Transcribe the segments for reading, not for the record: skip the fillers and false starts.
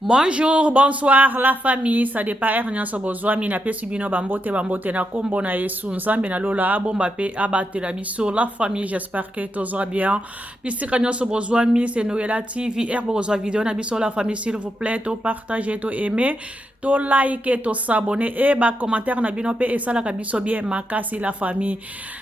Bonjour, bonsoir la famille, ça dépend ernya so bozwa mina pesi bino bambote na kombo na Yesu nzambe na lola abomba pe abatela biso la famille, j'espère que tout va bien. Bisika nyoso bozwa mi c'est Noela TV, erbo bozwa vidéo na biso la famille s'il vous plaît, to partager, to aimer, to like, to s'abonner et ba commentaire na bino pe esala ka biso bien makasi la famille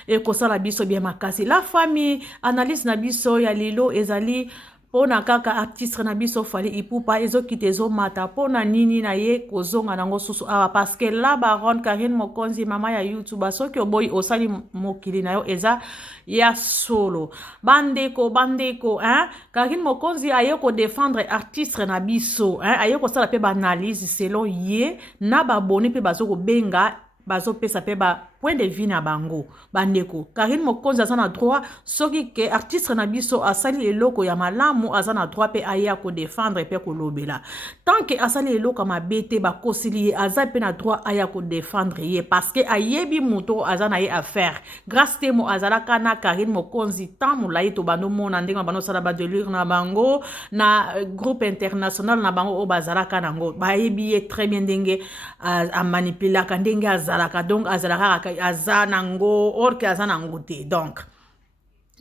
et ko sala biso bien makasi la famille, analyse na biso ya lilo ezali pona kaka artiste na biso fali ipupa ezokite ezomata pona nini na ye kozonga nango susu awa parce que la baronne Karine Mokonzi mama ya YouTube soki oboyi osali mokili na yo eza ya solo bandeko hein Karine Mokonzi aye ko défendre artiste na biso hein aye ko sala pe ba analyse selon ye na ba boni pe bazoko benga bazo pesa pe ba point de vue na bango bandeko Karine Mokonzi azana droit soki ke artiste na biso asali eloko ya malamu azana droit pe aya ko défendre pe ko lobela tant que asali eloko ma bete ba kosili aza pe na droit aya ko défendre ye parce que ayebi muto azana ye affaire grâce temo azala kana Karine Mokonzi tant mulai to bano mona ndenge bano sala ba delire na bango na groupe international na bango o bazala kana ngo ba yebi ye très bien ndenge a manipuler ka ndenge azalaka donc azalaka azanango or que azanango te donc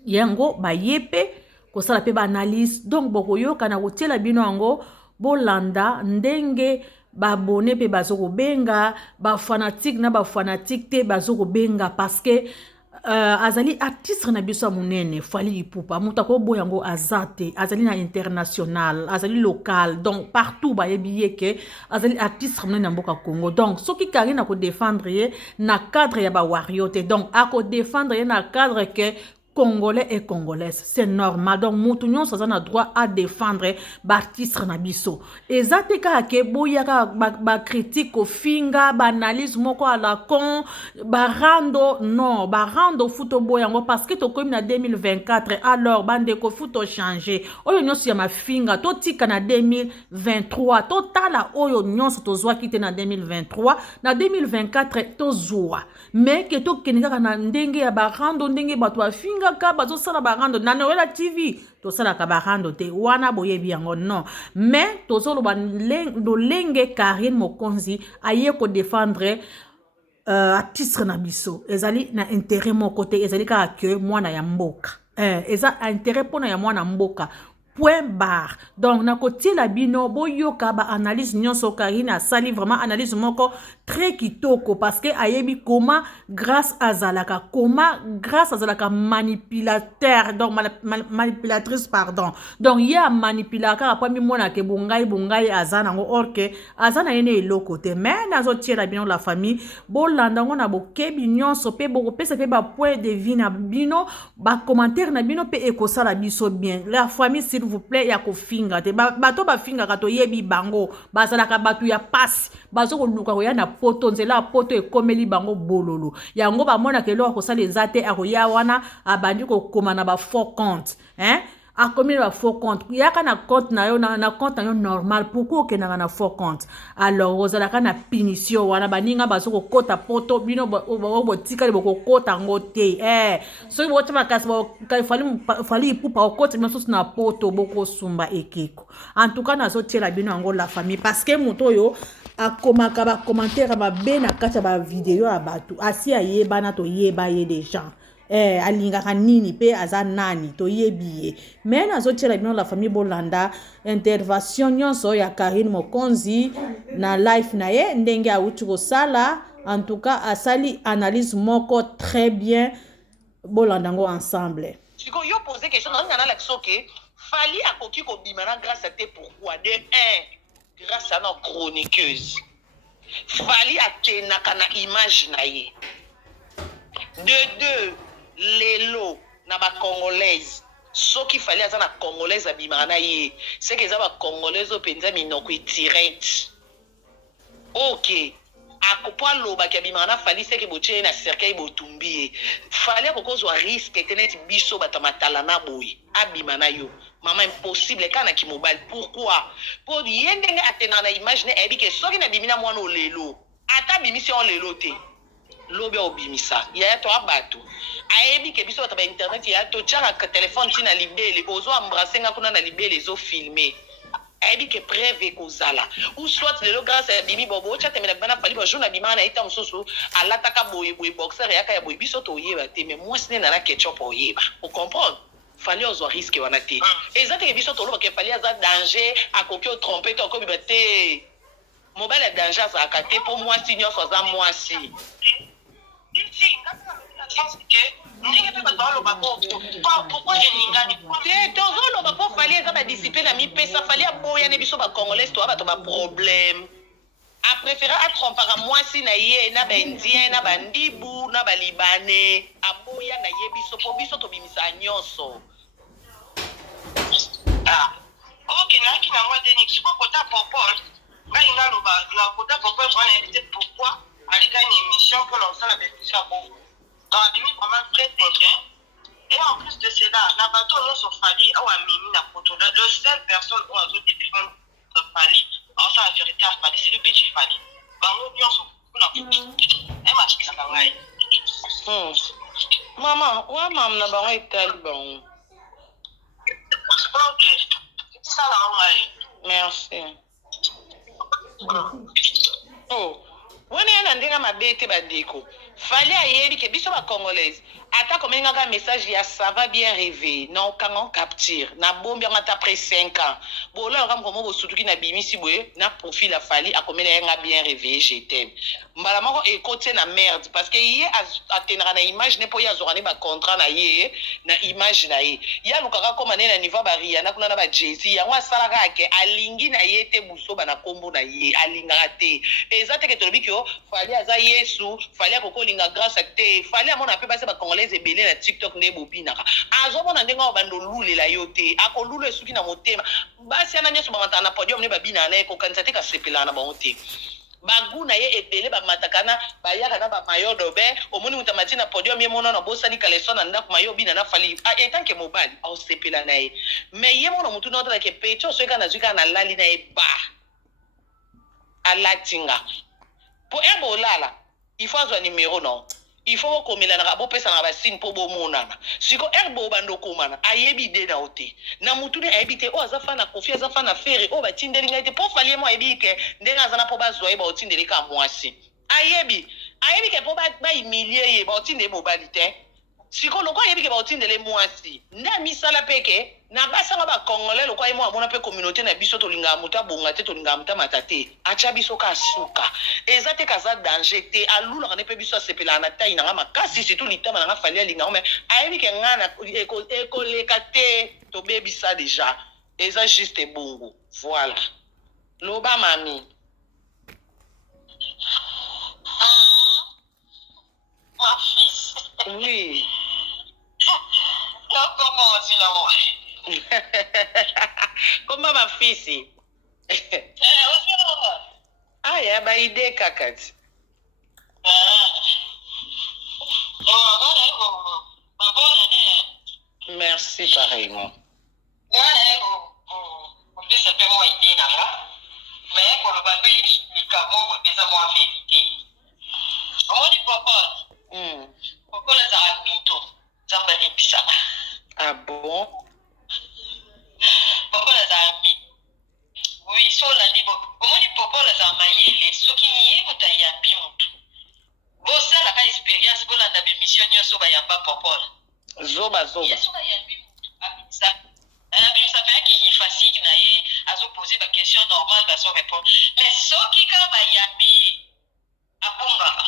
yango ba yepe ko sala pe ba analyse donc boko yoka na kotiela bino yango bolanda ndenge ba abonné pe bazoko benga ba fanatique na ba fanatique te bazoko benga parce que azali artiste na biso munene fali ipupa mutako boyango azate azali na international azali local donc partout ba yebiye ke azali artiste munene na mboka Congo donc soki Karine na ko défendre ye na cadre ya ba wariote donc a ko défendre ye na cadre que Congolais et Congolaises, c'est normal. Donc, moutounion, ça a droit à défendre l'artiste Nabiso. Et ça, c'est que boyaka ba critique au finga, ba analyse moko à la con, ba rando, non, ba rando futo boyango, parce que to comme na 2024, alors, bande ko futo changer. Oyo nyonso ya ma finga, to tika na 2023, to tala oyo nyonso to zwa kite na 2023, na 2024, to zwa. Mais que to keneka na ndenge ya ba rando, ndenge ba to finga, ka bazo sala barando na Noela TV to sala ka barando te wana boyebi yango non mais to solo ba lenge Karine Mokonzi aye ko défendre artiste na biso ezali na intérêt mon côté ezali ka que mwana ya mboka eza intérêt pona ya mwana mboka point barre donc na côté la bino boyoka ba analyse nyonso Karine asali vraiment analyse moko très kitoko parce que ayebi comment grâce à zalaka comment grâce à zalaka manipulateur donc manipulatrice pardon donc ya manipulaka après mi mona ke bongai azana ngo or que azana ene eloko te mais nazo tiela bino la famille bolanda ngo na bokebi nyonso pe boko pesa pe ba point de vue na bino ba commentaire na bino pe ekosala biso bien la famille s'il vous plaît ya ko finga te bato ba finga ka to yebi bango bazalaka batu ya passe bazo ko luka ko ya na poto nzela poto ekomeli bango bololo yango ba mona ke lo ko sala ezate akoya wana abandi ko koma na ba faux compte hein a commis la faux compte yaka na compte na yo na compte na yo normal pourquoi ke na faux compte alors ozalaka na punition wana baninga bazoko kota poto bino bo tika bo kota ngote so bo tama kasi bo fali ipupa okota bino so na poto boko sumba ekeko en tout cas nazo tiela bino ngo la famille parce que moto yo akomaka ba commentaire ba bena kata ba vidéo ya batu asi ayeba to yeba ye des gens alingaka nini pe aza nani to yebiye mais nazo tiela bino la famille bolanda intervention nyonso ya Karine Mokonzi na life na ye ndenge awuti kosala en tout cas asali analyse moko très bien bolanda ngo ensemble siko yo poser question na ngana la soke fali akoki ko bimana grâce à te pourquoi de 1 grâce à notre chroniqueuse fali atenaka na image na ye de 2 lelo na ba congolaise soki fali aza na congolaise abimaka na ye c'est que eza ba congolaise openza minoko direct ok akopa loba ki abimaka na fali c'est que botie na cercueil botumbi fali akokozwa risque tenet biso batamatala na boye abima na yo mama impossible kana ki mobile pourquoi pour yendenge atena na imagine ebi ke soki na bimina mwana olelo ata bimisi on lelo te lobe obimisa ya to abatu ayebi ke biso ba internet ya to chaka téléphone tina libele ozo embrasser nga kuna na libele zo filmer ayebi ke preuve ekozala ou soit lelo grâce ya bimi bobo ochatemela bana fali ba jour na bima na ita mosusu alataka boye boxer yaka ya boye biso toyeba te mais mwasi nde na ketchup oyeba ocomprendre fali ozwa risque wana te eza teke biso tolobaka fali aza danger akoki otrompe te okobiba te mobile ya danger azalaka te mpo mwasi nyonso aza mwasi tozoloba mpo fali eza badiscipline ya mipesa fali aboyane biso bacongolais toya bato baproblème apréféré atrompaka mwasi na ye na baindien na bandibu na balibane aboya na ye biso mpo biso tobimisa nyonso okendaki na mwa denik siko kota popol ngai ngaloba na kota popol wana yebi te pourquoi aleka une émission mpona kosala bénéfice ya bongo donc abimi vraiment très indien et en plus de cela na bato nyonso fali awa amemi na poto le seul personne oyo azodéfendre fali aosala vérité ya fali c'est le petit fali bango nyonso kuna emakisaka ngai mama wa mama na bango etali bango ok tisala ngo ngai merci wani ye na ndenge mabe te bandeko fali ayebi ke biso bacongolaise ata komeningaka message ya ça va bien rêver na okanga capture na bombi yango ata après 5 ans bolaloka mokomo bosutuki na bimisi boye na profil afali akomela yenga bien rêver je t'aime mbala moko ekotie na merde parce que ye atendaka na image ne mpo ye azwaka ne bacontrat na ye na image na ye ye alukaka koma ne na niveau bariana kuna na bajesi yango asalaka ake alingi na ye te busoba na nkombo na ye alingaka te eza teke tolobi ke fali aza yesu fali akokolinga grâce te fali amona mpe basi bacongolaise ebele na tiktok nde bobinaka azomona ndenge awa bando olulela yo te akolula esuki na motema basi ana nyonso bamataka na podium ne babinaka na ye kokanisa te kasepelaka na bango te bagu na ye ebele bamataka na bayaka na bamayo dobe omoni mutu amati na podium ye mona na bosali kaleso na ndako mayo bina na fali etanke mobali aosepela na ye mais ye mona mutu naotalake peti osoki kana nazwi kaka na lali na ye ba alatinga po ebe olala il faut azwa numéro non il faut bokomelanaka bopesanaka basine mpo bomonana siko herbe obanda okomana ayebi ide na yo te na mutu ne ayebi te oyo aza fa na kofi aza fa na fere oyo batindeli ngai te mpo fali ye mo ayebi ke ndenge aza na mpo bazwa ye baotindeli ka mwasi ayebi ke mpo baimilie ye baotindeli mobali te siko lokwa ayebi ke baotindeli mwasi nde amisala mpe ke na basanga bacongolais lokwa ye mo amona mpe communauté na biso tolingaka moto abonga te tolingaka moto amata te atya biso ka suka eza te kaza danger te alulaka nde mpe biso asepelaka na tai nanga makasi surtout litama nanga fali alingango me ayebi ke ngai na ekoleka te tobebisa deja eza juste bongo voilà loba mami ma fils oui non comment aussi la moi komba mafisi aya baide kakati merci pareillement ah bon oui so olandi omoni popola za mayele soki ye moto ayambi motu bosalaka expérience bolanda bemission nyonso bayamba popola zoba yesu bayambi motu abimisa mpenaki fasike na ye azopose baquestion normale bazorépondre mais soki kaka bayambi ye abungaka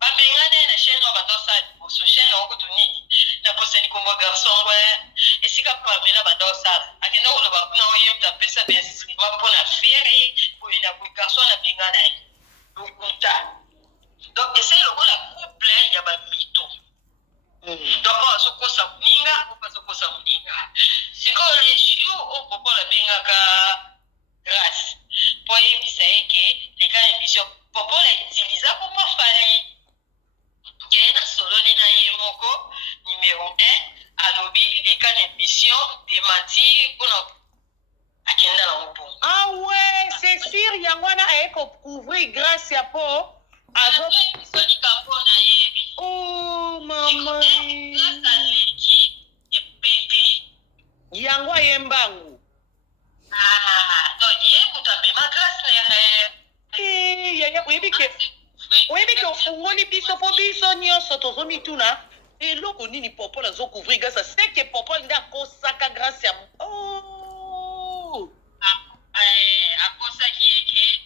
bamengana na chaîne oyo bandosala liboso chaîne okoto nini na posani kombo garçon we esika pamela bandosala akenda koloba kuna oye moto apesa beinstrument mpona fere boye na boye garçon na bengana ye lokuta donc esali lokola couple ya bamito donc oyo azokosa moninga oyo azokosa moninga sikoyo lesio oyo popola abengaka grâce mpo ayebisa ye ke leka émission popola utiliza popo fali ke na sololi na ye moko numéro 1 alobi leka na émission démentir mpona akenda na mobongo ah ouais c'est sûr yango wana aye kocouvrir grâce ya po azoyebiso likambo na yebi oh mama grâce aleki epete yango aye mbangu ndenge oyebi ke ofungoli biso po biso nyonso tozomituna eloko nini popole azocouvrir grâce seke popole nde akosaka grâce ya akosaki eke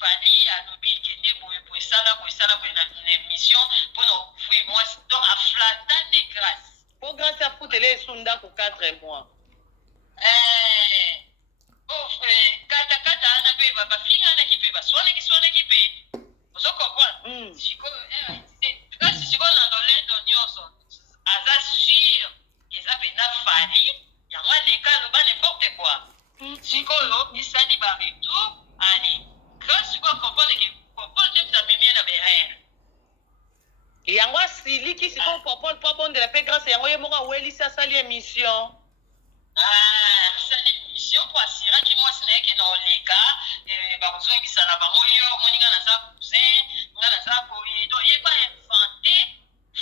fali alobi kende boye esala boye na émission mpona ocouvrir mwasi donc aflata nde grâce po grâce afutela esu ndako 4 mois kata ana mpe bafinganaki mpe baswanaki mpe ozokomprendre sikoyo na lolendo nyonso aza sur eza mpena fali yango aleka aloba n'importe quoi sikoyo esali baretour ali grâce sikoyo comprendre ke popole nde mzamemie na berere yango asiliki sikoyo popole po abondela mpe grâce yango ye moko awelisi asali émission asali émission po asiraki mwasi na ye ke na oleka bakozongisa na bango yo omoni nga naza cousin nga naza boye donc ye ba invente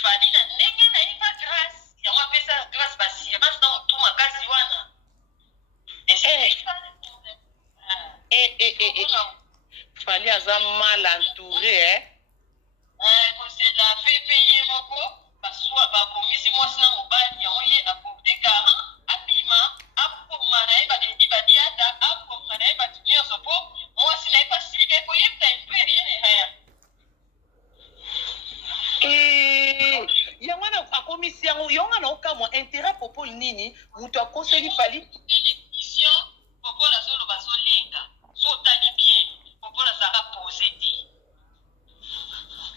fali na ndenge nayeba grâce yango apesa grâce basirance na motu makasi wana fali aza mal entouré kosela fe mpe ye moko bakomisi mwasi na mobali yango ye aporte garant abima apoma na ye baedi badiata apoma na ye bato nyonso mpo mwasi na ye basilika ekoyebisa mpe rien rien yango wana akomisi yango yango wana okamwa intérêt popole nini moto akoseli fali émission popole azoloba azolenga so otali bien popole azalaka pose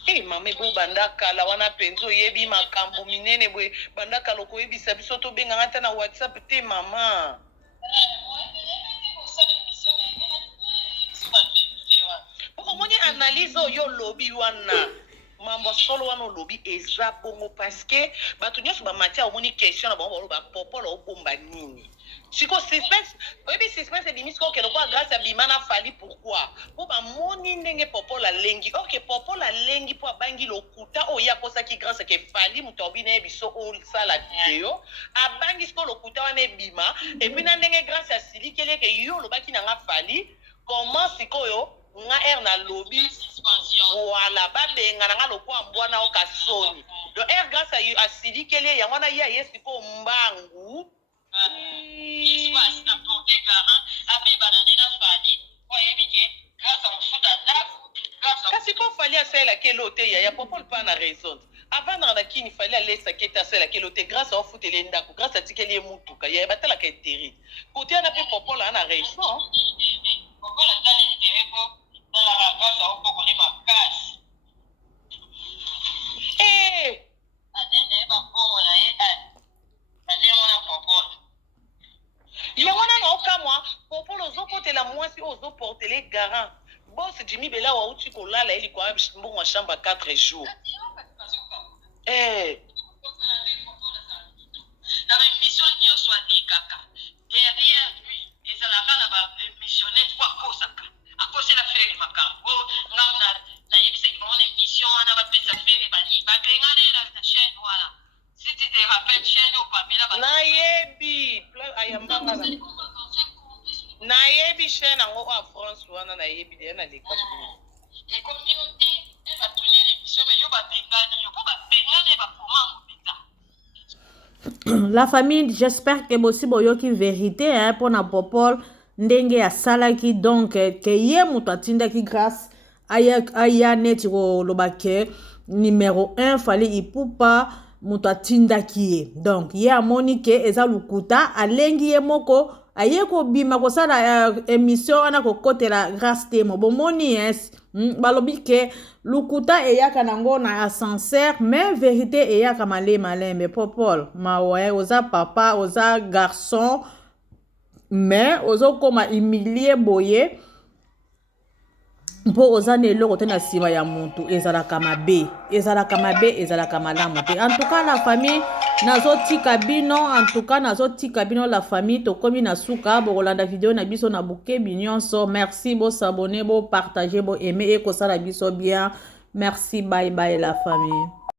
te mama ebo banda kala wana mpenza oyebi makambo minene boye banda kala okoyebisa biso tobenganga ata na whatsapp te mama okomoni analyse oyo olobi wana mambo solo wana olobi eza bongo parce que bato nyonso bamatia omoni question na bango baloba popole obomba nini siko suspense oyebi suspense ebimi siko okende kwa grâce abima na fali pourquoi po bamoni ndenge popole alengi oke popole alengi po abangi lokuta oyo akosaki grâce ke fali moto aobi na ye biso osala video abangi siko lokuta wana ebima epuis na ndenge grâce asilikeli eke yo olobaki na nga fali comment sikoyo nga air na lobi wala babenga na nga lokwa mbwana okasoni donc air grâce asilikeli yango na ye aye siko mbangu kasi po fali asalelaki elo te yaya popole mpa na raison avandaka na kini fali alesaki ete asalelaki elo te grâce aofuteli ndako grâce atikeli ye mutuka yaya batalaka intere kote wana mpe popole ana raison yango nana okamwa popole ozokotela mwasi oyo ozoportele garant bos jimi bela wauti kolala elikwa mbongo ya chambre 4 jours na baémission nyonso alekaka derrière lui ezalaka na bamissionnaire po akosela fere makambo nga nayebisaki bango na émission wana bapesa fere babengana na chaîne wana si tu te rappelles chaîne oyo pamela nayebi ayambanga nayebi chaîne yango a France wana nayebi deya naleka communauté batuni na émission me yo babengani yo po babengani bakoma mopeta. La famille, j'espère que bosi boyoki vérité hein, pour na popole ndenge ya salaki donc que ye muto atindaki grâce aya neti lobake numéro 1 fallait ipupa muto atindaki ye donc ye amoni ke eza lukuta alengi ye moko aye ko bima ko sala émission ana ko kotela grâce te mo bomoni balobi ke lukuta eyaka nango na ascenseur mais vérité eyaka malembe popole mawe oza papa oza garçon mais ozokoma humilier boye mpo oza na eloko te na nsima ya mutu ezalaka mabe ezalaka malamu te en tout cas la famille nazotika bino la famille tokomi na suka bokolanda video na biso na bukebi nyonso merci bosabone bopartage boaime ekosala biso bien merci bye bye la famille.